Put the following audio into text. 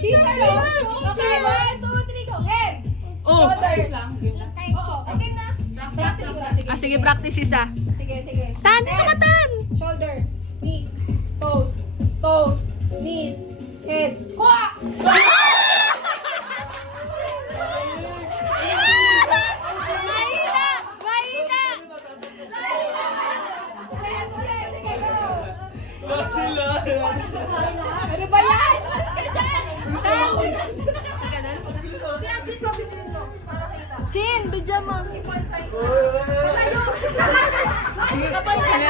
Cheater yun! Okay, 1, 2, 3, go! Head! Oh. Shoulders! Oo, okay na? Practice. Ah, sige, practice isa. Sige, sige. Tan, dito ka, Tan! Shoulder, knees, toes, toes, knees, head. Kuha! Mahina! Mahina! Ulit, ulit. Sige, go! Sila. Ano ba yan? Chin, bidyan mo. Tayo! Kapal ka na.